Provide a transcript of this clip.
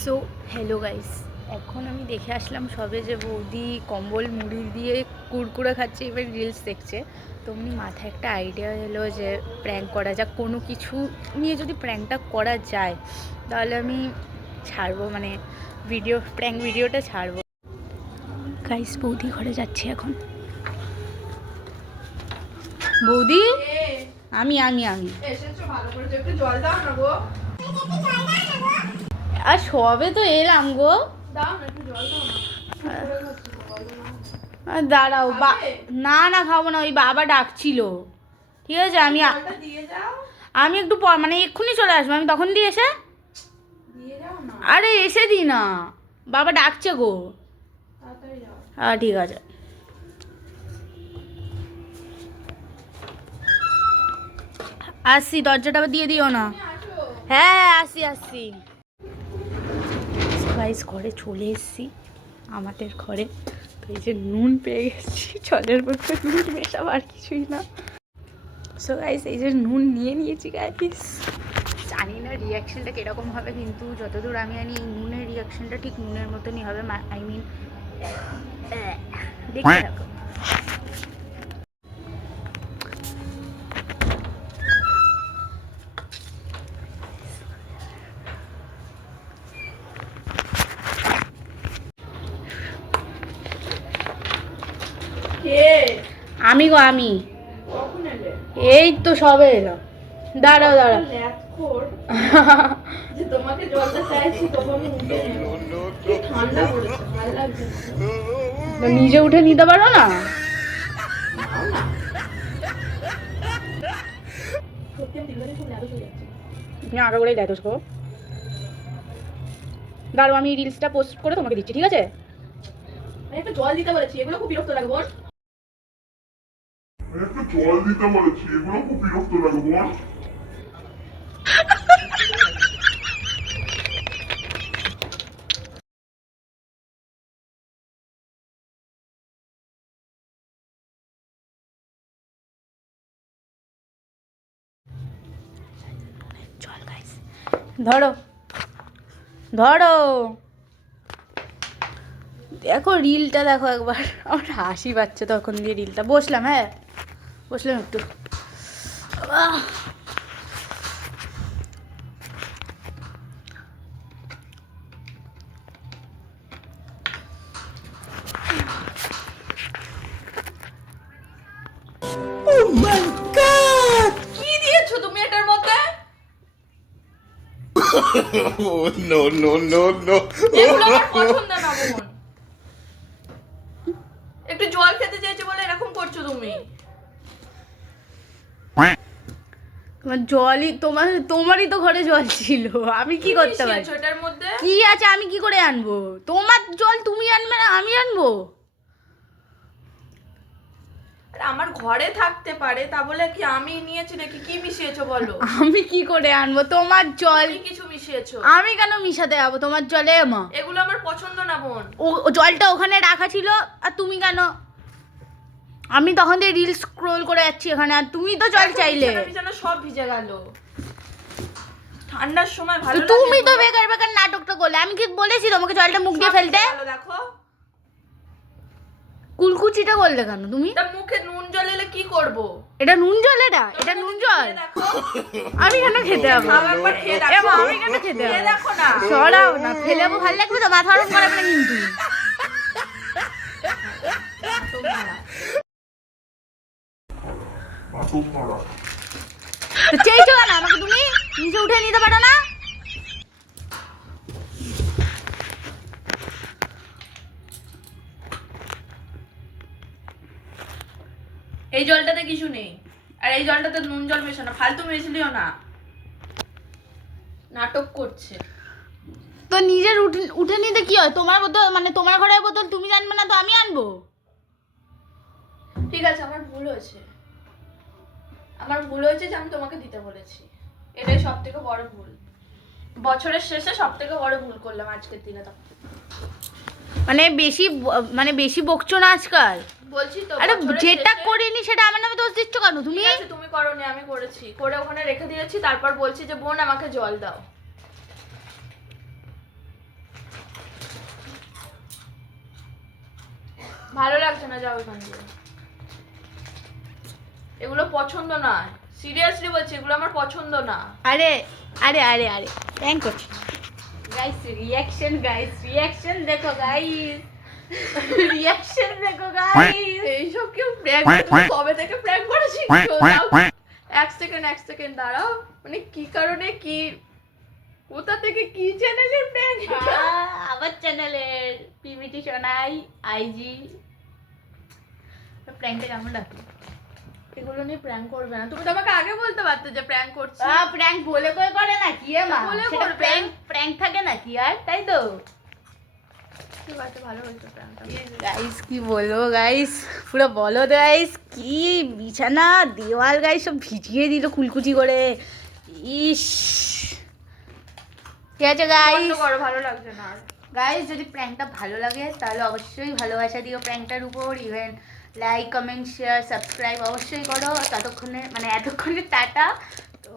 So hello guys, এখন আমি দেখে আসলাম সবে যে বৌদি কম্বল মুড়ি দিয়ে কুরকুরে খাচ্ছে, এবার রিলস দেখছে। তো এমনি মাথায় একটা আইডিয়া এলো যে প্র্যাঙ্ক করা যাক, কোনো কিছু নিয়ে যদি প্র্যাঙ্কটা করা যায় তাহলে আমি ছাড়বো, মানে প্র্যাঙ্ক ভিডিওটা ছাড়বো। গাইস, বৌদি ঘরে যাচ্ছি এখন। বৌদি, আমি আর সবে তো এলাম গো। দাঁড়াও, না না খাবো না, ওই বাবা ডাকছিল। ঠিক আছে, আমি একটু মানে এক্ষুনি চলে আসবো, আমি তখন দিয়ে এসে আরে এসে দি না, বাবা ডাকছে গো। ঠিক আছে। আসছি, দরজাটা দিয়ে দিও না। হ্যাঁ আসছি। গাইস, ঘরে চলে এসেছি, আমাদের ঘরে। তো এই যে নুন পেয়ে গেছি, জলের মধ্যে নুন মেশাবো, আর কিছুই না। সো গাইস, এই যে নুন নিয়ে নিয়েছি গাইস। জানি না রিয়াকশানটা কীরকম হবে, কিন্তু যতদূর আমি জানি এই নুনের রিয়াকশানটা ঠিক নুনের মতনই হবে। আই মিন দেখতে থাকো। আমি এই তো সবে এলাম। দাঁড়াও নিজে উঠে নিতে পারো না? আগে করেই দেয় তো। দাঁড়াও, আমি রিলসটা পোস্ট করে তোমাকে দিচ্ছি, ঠিক আছে? একটু জল দিতে বলেছি, এগুলো খুব বিরক্ত লাগে বোন। চল গাইস, ধরো দেখো রিলটা, দেখো একবার। আমার হাসি পাচ্ছে তখন দিয়ে রিলটা। বসলাম একটু। Oh my God! কি দিয়েছো তুমি এটার মধ্যে? No, no, no, no. এগুলো আমার পছন্দ না বোন। একটু জল খেতে চাইছে বলে এরকম করছো তুমি। তোমার জলই তোমারই তো ঘরে জল ছিল, আমি কি করতে পারি? এটার মধ্যে কি আছে, আমি কি করে আনবো? তোমার জল তুমি আনবে না, আমি আনবো? আমার ঘরে থাকতে পারে, তা বলে কি আমি নিয়েছি নাকি? কি মিশিয়েছো বলো? আমি কি করে আনবো তোমার জল? কিছু মিশিয়েছো? আমি কেন মিশাতে যাবো তোমার জলে? মা, এগুলো আমার পছন্দ না বোন। ও জলটা ওখানে রাখা ছিল, আর তুমি কেন? আমি তখন দিয়ে রিলস স্ক্রোল করে যাচ্ছি এখানে, আর তুমি তো জল চাইলে। সব ভিজে গেল ঠান্ডার সময়। ভালো তুমি তো বেকার নাটকটা করলে। আমি কি বলেছি তোমাকে জলটা মুখ দিয়ে ফেলতে? দেখো কুলকুচিটা করলে কেন তুমি? এটা মুখে নুন জল এলে কি করব? এটা নুন জল, এটা নুন জল। আমি কেন খেতে যাবো? আমি কেন খেতে যাবো? দেখো না, সরাও না, ফেলেবো। ভালো লাগবে তো? মাথা গরম করাবে না কিন্তু। চেয়েছো কেন আমাকে? তুমি নিচে উঠে নিতে পারো না? এই জলটাতে কিছু নেই, আর এই জলটাতে নুন জল মেশানো। ফালতু মেশালিও না, নাটক করছে। তো নিজের উঠে নিতে কি হয়? তোমার বোতল, মানে তোমার ঘরের বোতল তুমি জানবে না তো আমি আনবো? ঠিক আছে, আমার ভুল হয়েছে যে আমি তোমাকে দিতে বলেছি। এটাই সব থেকে বড় ভুল। বছরের শেষে সব থেকে বড় ভুল করলাম আজকের দিনে। তো মানে বেশি বকছো না আজকাল। বলছি তো, আরে যেটা করিনি সেটা আমার নামে দোষ দিচ্ছ কেন তুমি? তুমি করোনি, আমি করেছি। করে ওখানে রেখে দিয়েছি, তারপর বলছি যে বোন আমাকে জল দাও। ভালো লাগছে না, যাও এখান থেকে। এগুলো পছন্দ না, সিরিয়াসলি বলছি, এগুলো আমার পছন্দ না। আরে আরে আরে আরে প্র্যাঙ্ক করছি গাইস। রিয়াকশন দেখো গাইস, রিয়াকশন দেখো গাইস। এইসব কেউ প্র্যাঙ্ক করে? কবে থেকে প্র্যাঙ্ক করা শিখছো? দাও, এক সেকেন্ড দাঁড়াও। মানে কি কারণে, কি কোথা থেকে, কি চ্যানেলের প্র্যাঙ্ক? আমার চ্যানেলের পিবিটি সোনাই আইজি। প্র্যাঙ্কটা কেমন লাগলো? এগুলো নিয়ে প্র্যাঙ্ক করবে না, তুমি তো আমাকে আগে বলতে পারতে যে প্র্যাঙ্ক করছি। প্র্যাঙ্ক বলে কই করে নাকি মা? বলে সেটা করবে। প্র্যাঙ্ক থাকে নাকি আর, তাই তো? ঠিক আছে, ভালো হয়েছে প্র্যাঙ্কটা। গাইস কি বলবো গাইস, পুরো বলো গাইস, কি বিছানা দেওয়াল গাইস সব ভিজিয়ে দিল কুলকুচি করে। ইস, ঠিক আছে বন্ধ গাইস। করো, ভালো লাগছে না আর। গাইস যদি প্র্যাঙ্কটা ভালো লাগে তাহলে অবশ্যই ভালোবাসা দিও প্র্যাঙ্কটার উপর। Even like comment share subscribe অবশ্যই করো। ততক্ষণে মানে এতক্ষণে টাটা। তো